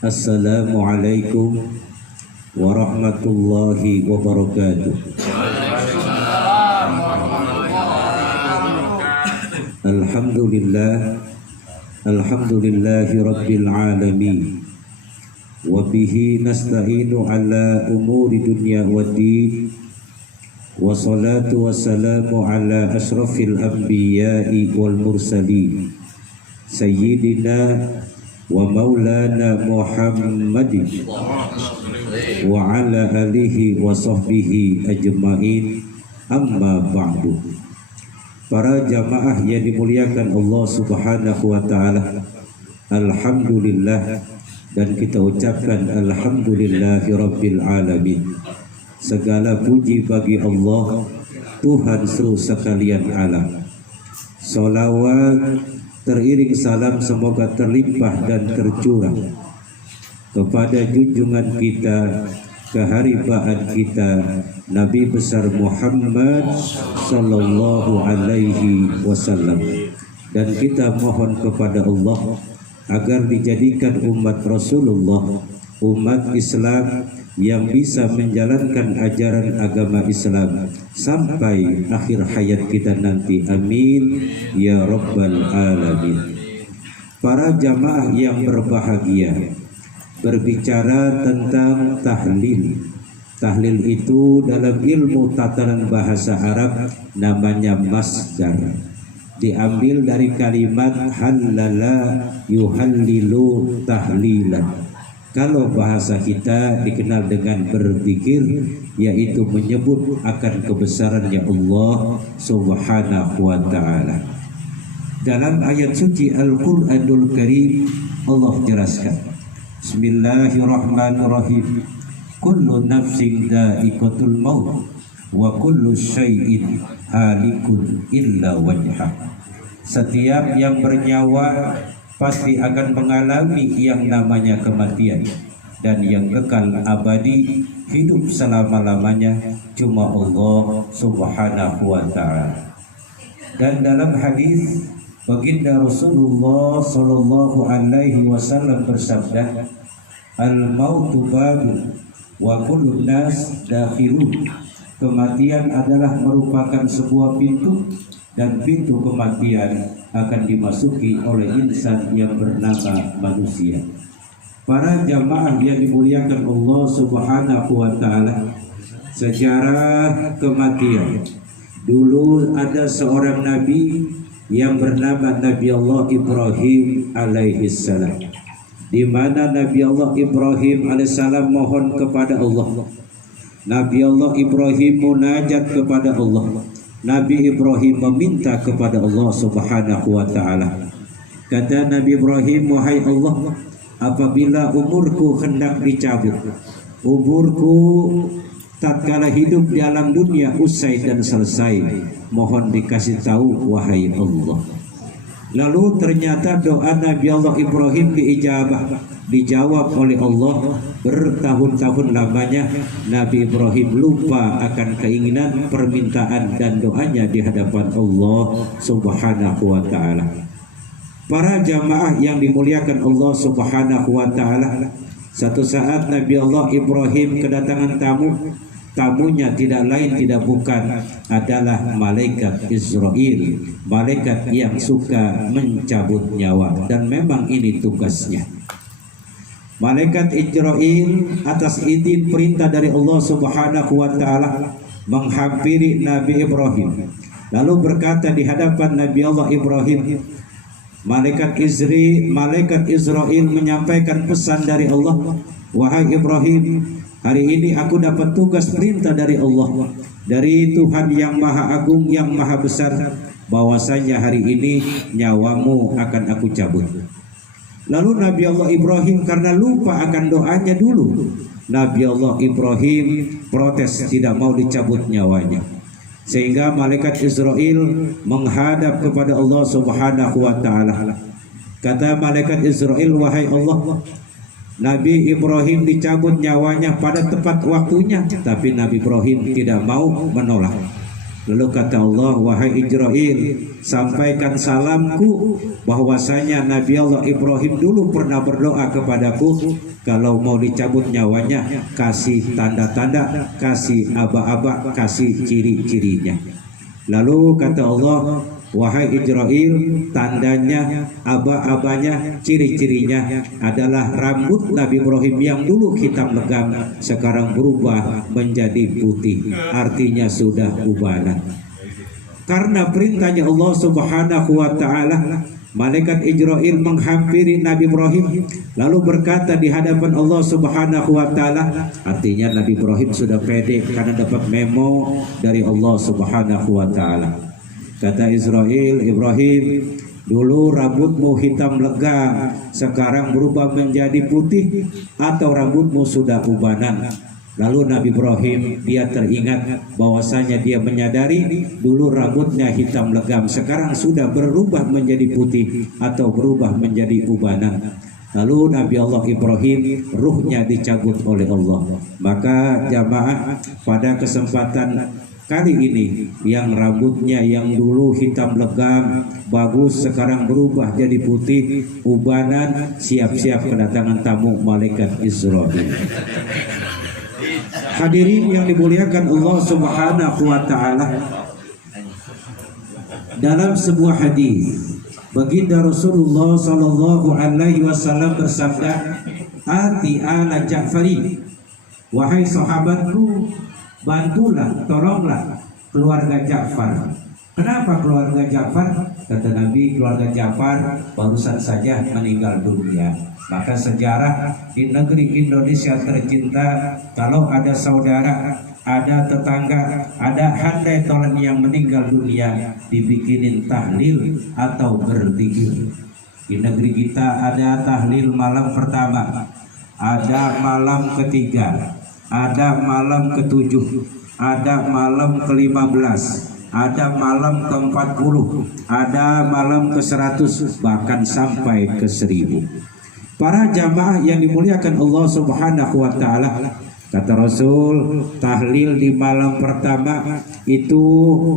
Assalamualaikum warahmatullahi wabarakatuh. Alhamdulillahi rabbil alamin. Wa bihi nasta'inu ala umuri dunya waddin. Wa salatu wassalamu ala ashrafil anbiya'i wal mursalin Sayyidina wa maulana Muhammadin wa ala alihi wa sahbihi ajma'in, amma ba'du. Para jamaah yang dimuliakan Allah subhanahu wa ta'ala, alhamdulillah, dan kita ucapkan alhamdulillahi rabbil alamin. Segala puji bagi Allah, Tuhan seluruh sekalian alam. Salawat teriring salam semoga terlimpah dan tercurah kepada junjungan kita, keharibaan kita, Nabi besar Muhammad sallallahu alaihi wasallam. Dan kita mohon kepada Allah agar dijadikan umat Rasulullah, umat Islam yang bisa menjalankan ajaran agama Islam sampai akhir hayat kita nanti. Amin ya rabbal alamin. Para jamaah yang berbahagia, berbicara tentang tahlil. Tahlil itu dalam ilmu tatanan bahasa Arab namanya masdar. Diambil dari kalimat halala yuhallilu tahlilan. Kalau bahasa kita dikenal dengan berzikir, yaitu menyebut akan kebesarannya Allah subhanahu wa ta'ala. Dalam ayat suci Al-Quranul Karim, Allah jelaskan, Bismillahirrahmanirrahim. Kullu nafsin dha'iqatul maut wa kullu syai'in halikun illa wajhah. Setiap yang bernyawa pasti akan mengalami yang namanya kematian, dan yang kekal abadi hidup selama-lamanya cuma Allah subhanahu wa ta'ala. Dan dalam hadis baginda Rasulullah sallallahu alaihi wasallam bersabda, al-mautu babu wa kullu nas dakhilun. Kematian adalah merupakan sebuah pintu, dan pintu kematian akan dimasuki oleh insan yang bernama manusia. Para jamaah yang dimuliakan Allah subhanahu wa ta'ala, sejarah kematian. Dulu ada seorang nabi yang bernama Nabi Allah Ibrahim alaihissalam, di mana Nabi Allah Ibrahim alaihissalam mohon kepada Allah. Nabi Allah Ibrahim munajat kepada Allah. Nabi Ibrahim meminta kepada Allah subhanahu wa ta'ala. Kata Nabi Ibrahim, wahai Allah, apabila umurku hendak dicabut, umurku tatkala hidup di alam dunia usai dan selesai, mohon dikasih tahu wahai Allah. Lalu ternyata doa Nabi Allah Ibrahim dijawab oleh Allah. Bertahun-tahun lamanya Nabi Ibrahim lupa akan keinginan, permintaan dan doanya di hadapan Allah subhanahu wa ta'ala. Para jamaah yang dimuliakan Allah subhanahu wa ta'ala, satu saat Nabi Allah Ibrahim kedatangan tamu. Tamunya tidak lain tidak bukan adalah malaikat Israel, malaikat yang suka mencabut nyawa, dan memang ini tugasnya. Malaikat Israel atas izin perintah dari Allah subhanahu wa ta'ala menghampiri Nabi Ibrahim, lalu berkata di hadapan Nabi Allah Ibrahim, malaikat Israel menyampaikan pesan dari Allah, wahai Ibrahim, hari ini aku dapat tugas perintah dari Allah, dari Tuhan yang maha agung, yang maha besar, bahwasanya hari ini nyawamu akan aku cabut. Lalu Nabi Allah Ibrahim karena lupa akan doanya dulu, Nabi Allah Ibrahim protes, tidak mau dicabut nyawanya. Sehingga malaikat Israel menghadap kepada Allah subhanahu wa ta'ala. Kata malaikat Israel, wahai Allah, Nabi Ibrahim dicabut nyawanya pada tepat waktunya, tapi Nabi Ibrahim tidak mau menolak. Lalu kata Allah, wahai Ijrail, sampaikan salamku bahwasanya Nabi Allah Ibrahim dulu pernah berdoa kepadaku, kalau mau dicabut nyawanya kasih tanda-tanda, kasih aba-aba, kasih ciri-cirinya. Lalu kata Allah, wahai Ijrail, tandanya, aba-abanya, ciri-cirinya adalah rambut Nabi Ibrahim yang dulu hitam legam sekarang berubah menjadi putih, artinya sudah ubanan. Karena perintahnya Allah Subhanahu wa taala, malaikat Ijrail menghampiri Nabi Ibrahim lalu berkata di hadapan Allah Subhanahu wa taala, artinya Nabi Ibrahim sudah pede karena dapat memo dari Allah Subhanahu wa taala. Kata Israel, Ibrahim, dulu rambutmu hitam legam, sekarang berubah menjadi putih, atau rambutmu sudah ubanan? Lalu Nabi Ibrahim, dia teringat bahwasanya dia menyadari dulu rambutnya hitam legam, sekarang sudah berubah menjadi putih atau berubah menjadi ubanan. Lalu Nabi Allah Ibrahim ruhnya dicabut oleh Allah. Maka jamaah, pada kesempatan kali ini yang rambutnya yang dulu hitam legam bagus sekarang berubah jadi putih ubanan, siap-siap kedatangan tamu malaikat Israel. Hadirin yang dimuliakan Allah Subhanahu wa taala, dalam sebuah hadis baginda Rasulullah sallallahu alaihi wasallam bersabda, "Ati ala Ja'fari, wahai sahabatku, bantulah, tolonglah keluarga Ja'far." Kenapa keluarga Ja'far? Kata Nabi, keluarga Ja'far barusan saja meninggal dunia. Maka sejarah di negeri Indonesia tercinta, kalau ada saudara, ada tetangga, ada handai tolan yang meninggal dunia, dibikinin tahlil atau berzikir. Di negeri kita ada tahlil malam pertama, ada malam ketiga, ada malam ke-7, ada malam ke-15, ada malam ke-40, ada malam ke-100, bahkan sampai ke-1000. Para jamaah yang dimuliakan Allah Subhanahu wa taala, kata Rasul, tahlil di malam pertama itu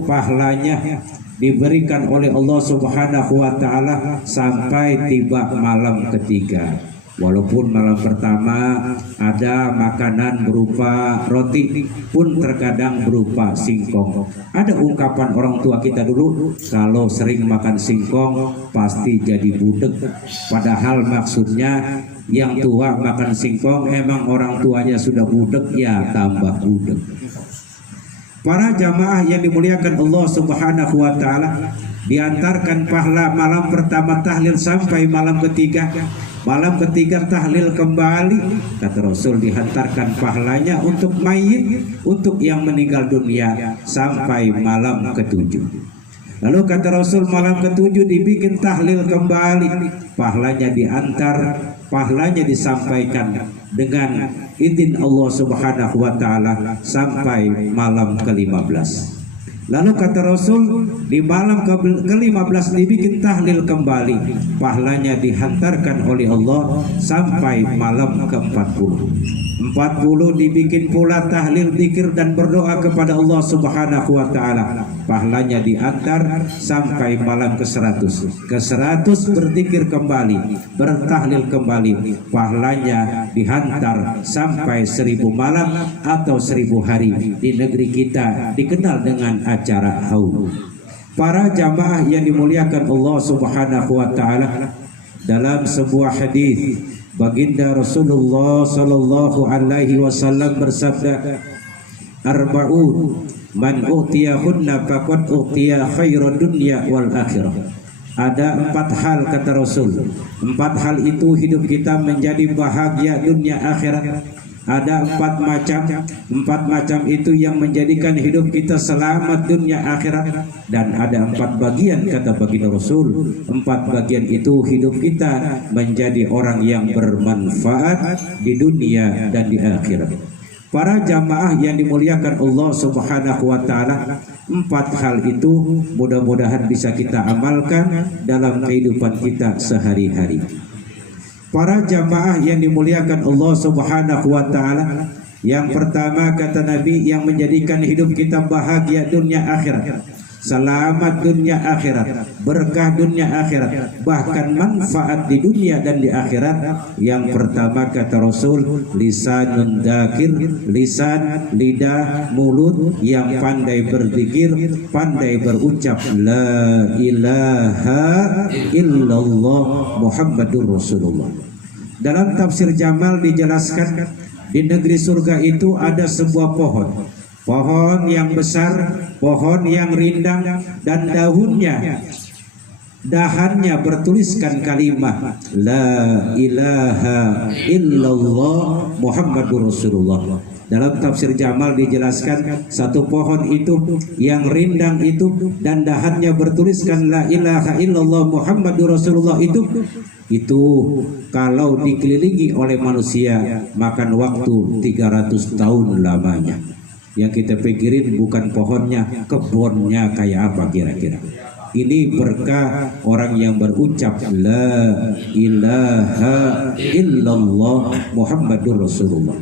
pahalanya diberikan oleh Allah Subhanahu wa taala sampai tiba malam ketiga. Walaupun malam pertama ada makanan berupa roti, pun terkadang berupa singkong. Ada ungkapan orang tua kita dulu, kalau sering makan singkong pasti jadi budek. Padahal maksudnya yang tua makan singkong, emang orang tuanya sudah budek, ya tambah budek. Para jamaah yang dimuliakan Allah Subhanahu wa taala, diantarkan pahala malam pertama tahlil sampai malam ketiga. Malam ketiga tahlil kembali, kata Rasul, dihantarkan pahalanya untuk mayit, untuk yang meninggal dunia sampai malam ke-7. Lalu kata Rasul, malam ke-7 dibikin tahlil kembali, pahalanya diantar, pahalanya disampaikan dengan izin Allah Subhanahu wa taala sampai malam ke-15. Lalu kata Rasul, di malam ke-15 dibikin tahlil kembali, pahalanya dihantarkan oleh Allah sampai malam ke-40. 40 dibikin pula tahlil, zikir dan berdoa kepada Allah Subhanahu wa taala, pahalanya diantar sampai malam ke-100. Ke-100 berzikir kembali, bertahlil kembali, pahalanya dihantar sampai 1000 malam atau 1000 hari. Di negeri kita dikenal dengan acara haul. Para jamaah yang dimuliakan Allah Subhanahu wa taala, dalam sebuah hadis baginda Rasulullah sallallahu alaihi wasallam bersabda, "Arba'un man utiyahunna faqad utiya khairad dunya wal akhirah." Ada 4 hal kata Rasul. 4 hal itu hidup kita menjadi bahagia dunia akhirat. Ada 4 macam. 4 macam itu yang menjadikan hidup kita selamat dunia akhirat. Dan ada 4 bagian kata baginda Rasul. 4 bagian itu hidup kita menjadi orang yang bermanfaat di dunia dan di akhirat. Para jamaah yang dimuliakan Allah Subhanahu wa taala, 4 hal itu mudah-mudahan bisa kita amalkan dalam kehidupan kita sehari-hari. Para jamaah yang dimuliakan Allah Subhanahu wa taala, Yang pertama kata Nabi, yang menjadikan hidup kita bahagia dunia akhirat, selamat dunia akhirat, berkah dunia akhirat, bahkan manfaat di dunia dan di akhirat. Yang pertama kata Rasul, lisanun dzakir, lisan, lidah, mulut yang pandai berzikir, pandai berucap la ilaha illallah Muhammadur Rasulullah. Dalam tafsir Jamal dijelaskan, di negeri surga itu ada sebuah pohon, pohon yang besar, pohon yang rindang, dan dahannya bertuliskan kalimat la ilaha illallah Muhammadur Rasulullah. Dalam tafsir Jamal dijelaskan, satu pohon itu yang rindang itu dan dahannya bertuliskan la ilaha illallah Muhammadur Rasulullah itu kalau dikelilingi oleh manusia makan waktu 300 tahun lamanya. Yang kita pikirin bukan pohonnya, kebunnya kayak apa kira-kira. Ini berkah orang yang berucap la ilaha illallah Muhammadur Rasulullah.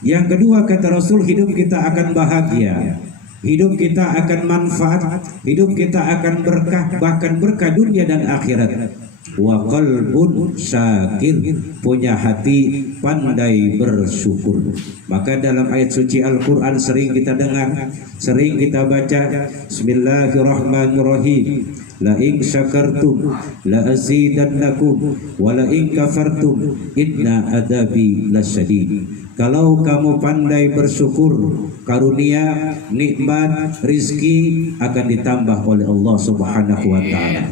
Yang kedua kata Rasul, hidup kita akan bahagia, hidup kita akan manfaat, hidup kita akan berkah, bahkan berkah dunia dan akhirat. Wa qalbun syakir, punya hati pandai bersyukur. Maka dalam ayat suci Al-Quran sering kita dengar, sering kita baca, Bismillahirrahmanirrahim, la in syakartum la azidannakum wa la in kafartum inna adabi lasyadid. Kalau kamu pandai bersyukur, karunia, nikmat, rizki akan ditambah oleh Allah Subhanahu wa ta'ala.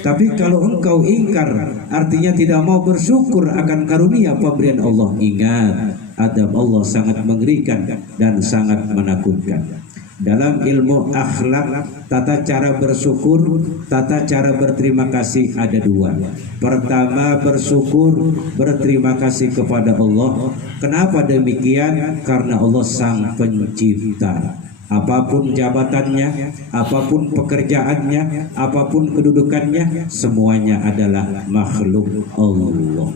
Tapi kalau engkau ingkar, artinya tidak mau bersyukur akan karunia pemberian Allah, ingat, adab Allah sangat mengerikan dan sangat menakutkan. Dalam ilmu akhlak, tata cara bersyukur, tata cara berterima kasih ada dua. Pertama, bersyukur, berterima kasih kepada Allah. Kenapa demikian? Karena Allah sang pencipta. Apapun jabatannya, apapun pekerjaannya, apapun kedudukannya, semuanya adalah makhluk Allah.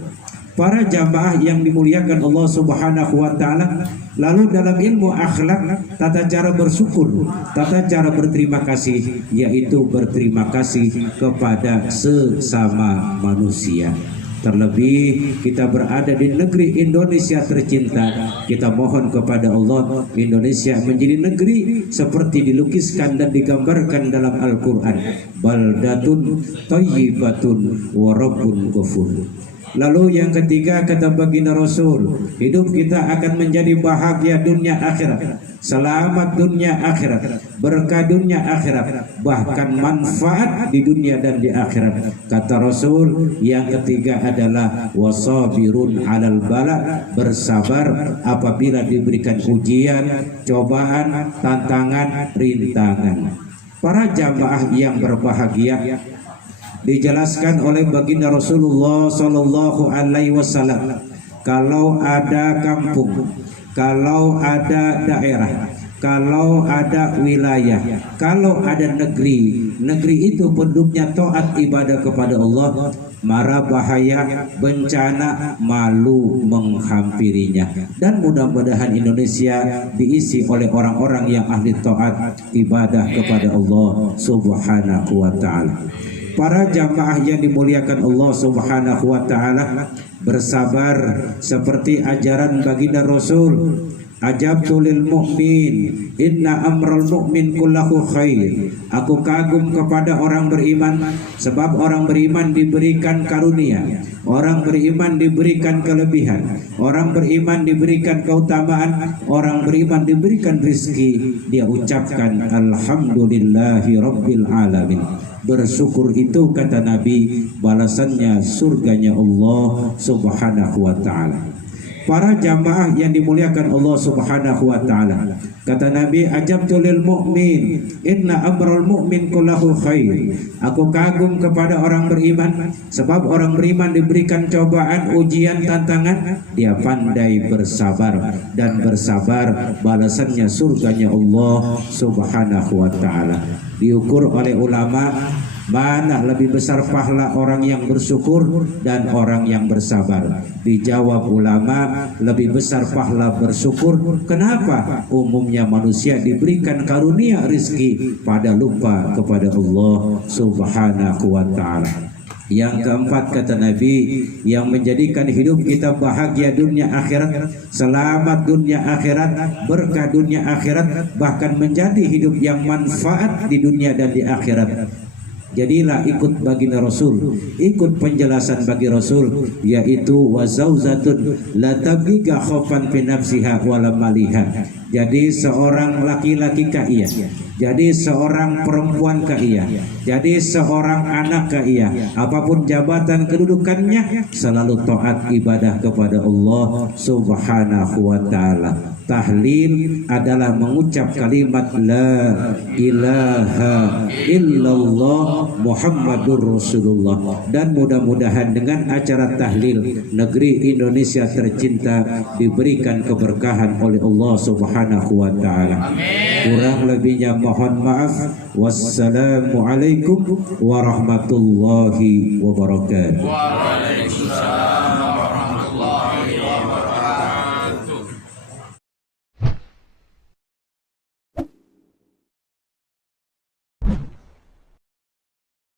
Para jamaah yang dimuliakan Allah Subhanahu wa ta'ala, lalu dalam ilmu akhlak, tata cara bersyukur, tata cara berterima kasih, yaitu berterima kasih kepada sesama manusia. Terlebih kita berada di negeri Indonesia tercinta, kita mohon kepada Allah Indonesia menjadi negeri seperti dilukiskan dan digambarkan dalam Al-Quran, baldatun thayyibatun wa rabbun ghafur. Lalu yang ketiga kata baginda Rasul, hidup kita akan menjadi bahagia dunia akhirat, selamat dunia akhirat, berkah dunia akhirat, bahkan manfaat di dunia dan di akhirat. Kata Rasul, yang ketiga adalah wasabirun alal bala, bersabar apabila diberikan ujian, cobaan, tantangan, rintangan. Para jamaah yang berbahagia, dijelaskan oleh baginda Rasulullah Sallallahu Alaihi Wasallam, kalau ada kampung, kalau ada daerah, kalau ada wilayah, kalau ada negeri, negeri itu penduduknya taat ibadah kepada Allah, mara bahaya, bencana, malu menghampirinya. Dan mudah-mudahan Indonesia diisi oleh orang-orang yang ahli taat ibadah kepada Allah Subhanahu wa ta'ala. Para jamaah yang dimuliakan Allah Subhanahu wa ta'ala, bersabar seperti ajaran baginda Rasul, ajabtu lil mu'min inna amral mu'min kullahu khair. Aku kagum kepada orang beriman, sebab orang beriman diberikan karunia, orang beriman diberikan kelebihan, orang beriman diberikan keutamaan, orang beriman diberikan rizki. Dia ucapkan alhamdulillahi rabbil alamin. Bersyukur itu kata Nabi, balasannya surganya Allah Subhanahu wa ta'ala. Para jamaah yang dimuliakan Allah Subhanahu wa ta'ala, kata Nabi, ajabtu lil mu'min inna amral mu'min kullahu khair. Aku kagum kepada orang beriman, sebab orang beriman diberikan cobaan, ujian, tantangan, dia pandai bersabar, dan bersabar balasannya surganya Allah Subhanahu wa ta'ala. diukur oleh ulama, mana lebih besar pahala orang yang bersyukur dan orang yang bersabar. Dijawab ulama, lebih besar pahala bersyukur. Kenapa? Umumnya manusia diberikan karunia rizki pada lupa kepada Allah Subhanahu wa ta'ala. Yang keempat, kata Nabi, yang menjadikan hidup kita bahagia dunia akhirat, selamat dunia akhirat, berkah dunia akhirat, bahkan menjadi hidup yang manfaat di dunia dan di akhirat. Jadilah ikut baginda Rasul, ikut penjelasan bagi Rasul, yaitu wazauzatun la tabiga khaufan fi nafsiha wala maliha. Jadi seorang laki-laki kaya, jadi seorang perempuan kaya, jadi seorang anak kaya, apapun jabatan kedudukannya, selalu taat ibadah kepada Allah Subhanahu wa ta'ala. Tahlil adalah mengucap kalimat la ilaha illallah Muhammadur Rasulullah. Dan mudah-mudahan dengan acara tahlil negeri Indonesia tercinta diberikan keberkahan oleh Allah Subhanahu wa ta'ala. Kurang lebihnya mohon maaf. Wassalamualaikum warahmatullahi wabarakatuh.